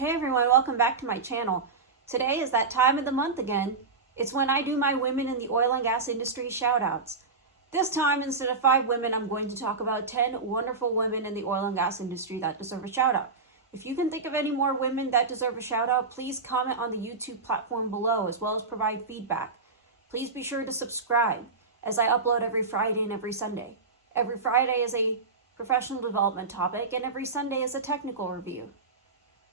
Hey everyone, welcome back to my channel. Today is that time of the month again. It's when I do my women in the oil and gas industry shoutouts. This time, instead of 5 women, I'm going to talk about 10 wonderful women in the oil and gas industry that deserve a shoutout. If you can think of any more women that deserve a shoutout, please comment on the YouTube platform below, as well as provide feedback. Please be sure to subscribe, as I upload every Friday and every Sunday. Every Friday is a professional development topic, and every Sunday is a technical review.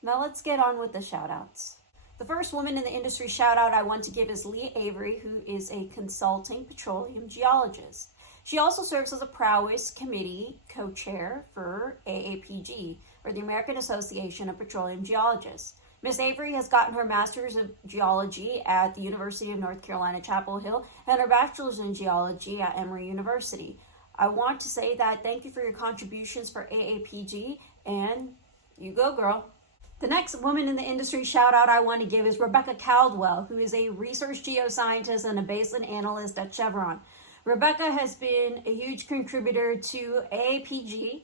Now let's get on with the shoutouts. The first woman in the industry shoutout I want to give is Leah Avery, who is a consulting petroleum geologist. She also serves as a Prowess Committee co-chair for AAPG, or the American Association of Petroleum Geologists. Ms. Avery has gotten her Master's of Geology at the University of North Carolina, Chapel Hill, and her Bachelor's in Geology at Emory University. I want to say that thank you for your contributions for AAPG, and you go, girl. The next woman in the industry shout out I want to give is Rebecca Caldwell, who is a research geoscientist and a basin analyst at Chevron. Rebecca has been a huge contributor to AAPG,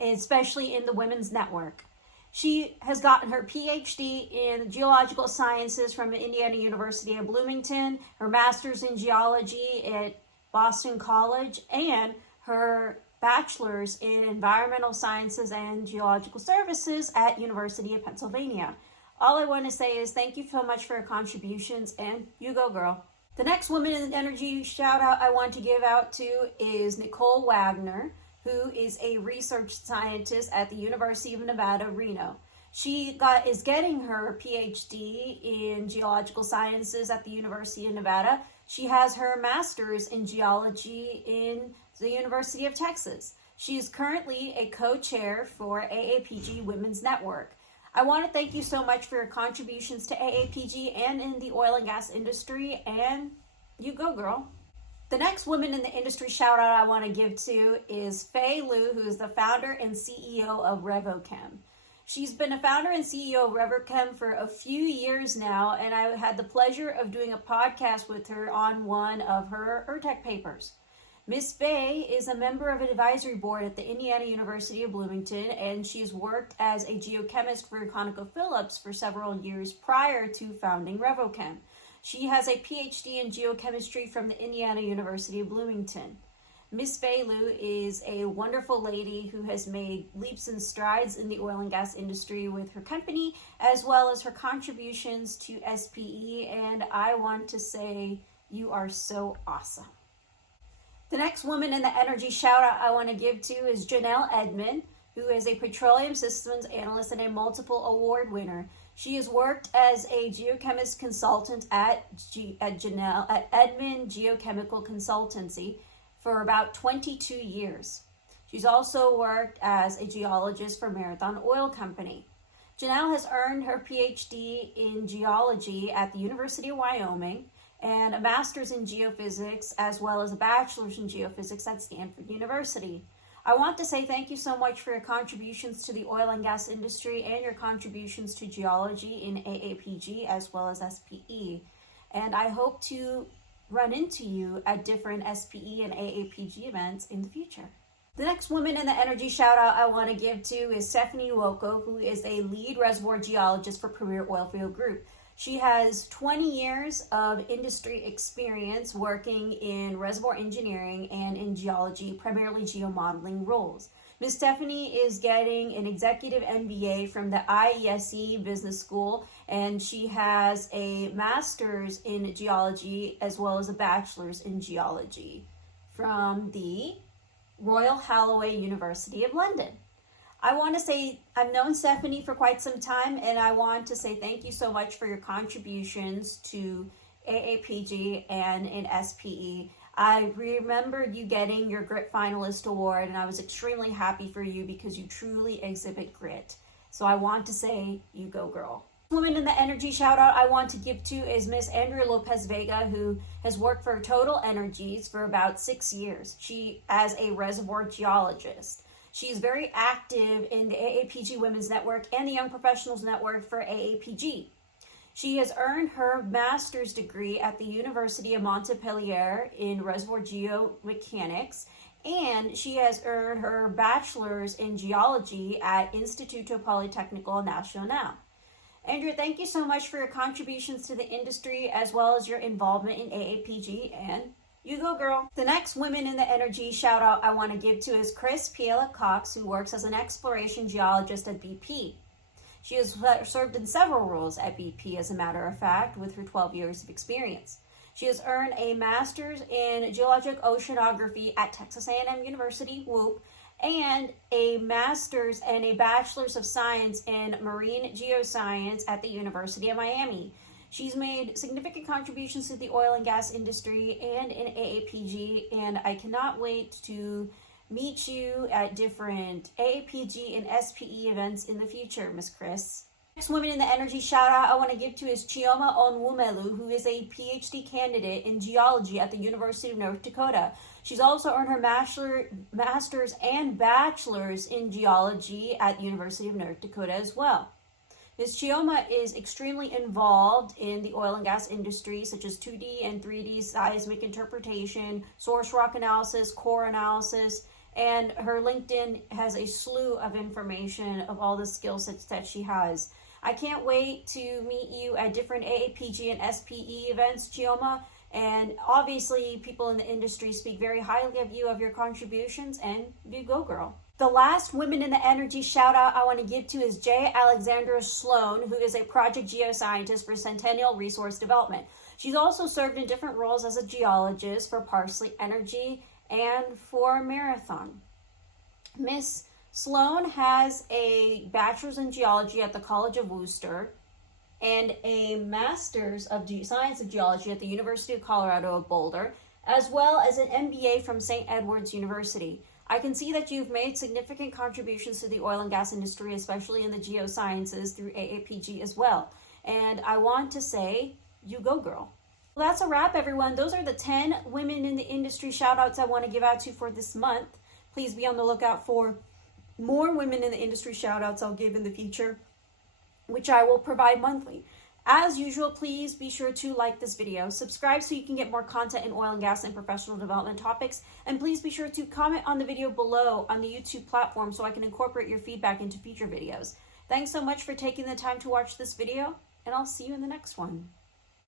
especially in the Women's Network. She has gotten her PhD in geological sciences from Indiana University of Bloomington, her master's in geology at Boston College, and her bachelor's in environmental sciences and geological services at University of Pennsylvania. All I want to say is thank you so much for your contributions, and you go, girl. The next woman in the energy shout out I want to give out to is Nicole Wagner, who is a research scientist at the University of Nevada, Reno. She is getting her PhD in geological sciences at the University of Nevada. She has her master's in geology in the University of Texas. She is currently a co-chair for AAPG Women's Network. I want to thank you so much for your contributions to AAPG and in the oil and gas industry, and you go, girl. The next woman in the industry shout out I want to give to is Faye Lu, who is the founder and CEO of RevoChem. She's been a founder and CEO of RevoChem for a few years now, and I had the pleasure of doing a podcast with her on one of her ERTEC papers. Miss Faye is a member of an advisory board at the Indiana University of Bloomington, and she's worked as a geochemist for ConocoPhillips for several years prior to founding RevoChem. She has a PhD in geochemistry from the Indiana University of Bloomington. Miss Faye Lu is a wonderful lady who has made leaps and strides in the oil and gas industry with her company, as well as her contributions to SPE, and I want to say you are so awesome. The next woman in the energy shout out I want to give to is Janelle Edmond, who is a petroleum systems analyst and a multiple award winner. She has worked as a geochemist consultant at Edmond Geochemical Consultancy for about 22 years. She's also worked as a geologist for Marathon Oil Company. Janelle has earned her PhD in geology at the University of Wyoming and a master's in geophysics, as well as a bachelor's in geophysics at Stanford University. I want to say thank you so much for your contributions to the oil and gas industry and your contributions to geology in AAPG as well as SPE. And I hope to run into you at different SPE and AAPG events in the future. The next woman in the energy shout out I want to give to is Stephanie Woko, who is a lead reservoir geologist for Premier Oilfield Group. She has 20 years of industry experience working in reservoir engineering and in geology, primarily geomodeling roles. Ms. Stephanie is getting an executive MBA from the IESE Business School, and she has a master's in geology as well as a bachelor's in geology from the Royal Holloway University of London. I want to say I've known Stephanie for quite some time, and I want to say thank you so much for your contributions to AAPG and in SPE. I remember you getting your Grit Finalist Award, and I was extremely happy for you because you truly exhibit grit. So I want to say, you go, girl. Woman in the energy shout out I want to give to is Miss Andrea Lopez Vega, who has worked for Total Energies for about 6 years. She as a reservoir geologist. She's very active in the AAPG Women's Network and the Young Professionals Network for AAPG. She has earned her master's degree at the University of Montpellier in reservoir geomechanics, and she has earned her bachelor's in geology at Instituto Politécnico Nacional. Andrea, thank you so much for your contributions to the industry as well as your involvement in AAPG, and you go, girl. The next Women in the Energy shout out I want to give to is Piela Cox, who works as an exploration geologist at BP. She has served in several roles at BP, as a matter of fact, with her 12 years of experience. She has earned a master's in geologic oceanography at Texas A&M University, whoop, and a master's and a bachelor's of science in marine geoscience at the University of Miami. She's made significant contributions to the oil and gas industry and in AAPG, and I cannot wait to meet you at different AAPG and SPE events in the future, Miss Chris. Next Women in the Energy shout out I want to give to is Chioma Onwumelu, who is a PhD candidate in geology at the University of North Dakota. She's also earned her master's and bachelor's in geology at the University of North Dakota as well. Ms. Chioma is extremely involved in the oil and gas industry, such as 2D and 3D seismic interpretation, source rock analysis, core analysis, and her LinkedIn has a slew of information of all the skill sets that she has. I can't wait to meet you at different AAPG and SPE events, Chioma, and obviously people in the industry speak very highly of you, of your contributions, and you go, girl. The last Women in the Energy shout out I want to give to is Alexandra Sloan, who is a project geoscientist for Centennial Resource Development. She's also served in different roles as a geologist for Parsley Energy and for Marathon. Miss Sloan has a bachelor's in geology at the College of Worcester and a master's of science of geology at the University of Colorado at Boulder, as well as an MBA from St. Edward's University. I can see that you've made significant contributions to the oil and gas industry, especially in the geosciences through AAPG as well. And I want to say, you go, girl. Well, that's a wrap, everyone. Those are the 10 Women in the Industry shout outs I want to give out to for this month. Please be on the lookout for more Women in the Industry shout outs I'll give in the future, which I will provide monthly. As usual, please be sure to like this video, subscribe so you can get more content in oil and gas and professional development topics, and please be sure to comment on the video below on the YouTube platform so I can incorporate your feedback into future videos. Thanks so much for taking the time to watch this video, and I'll see you in the next one.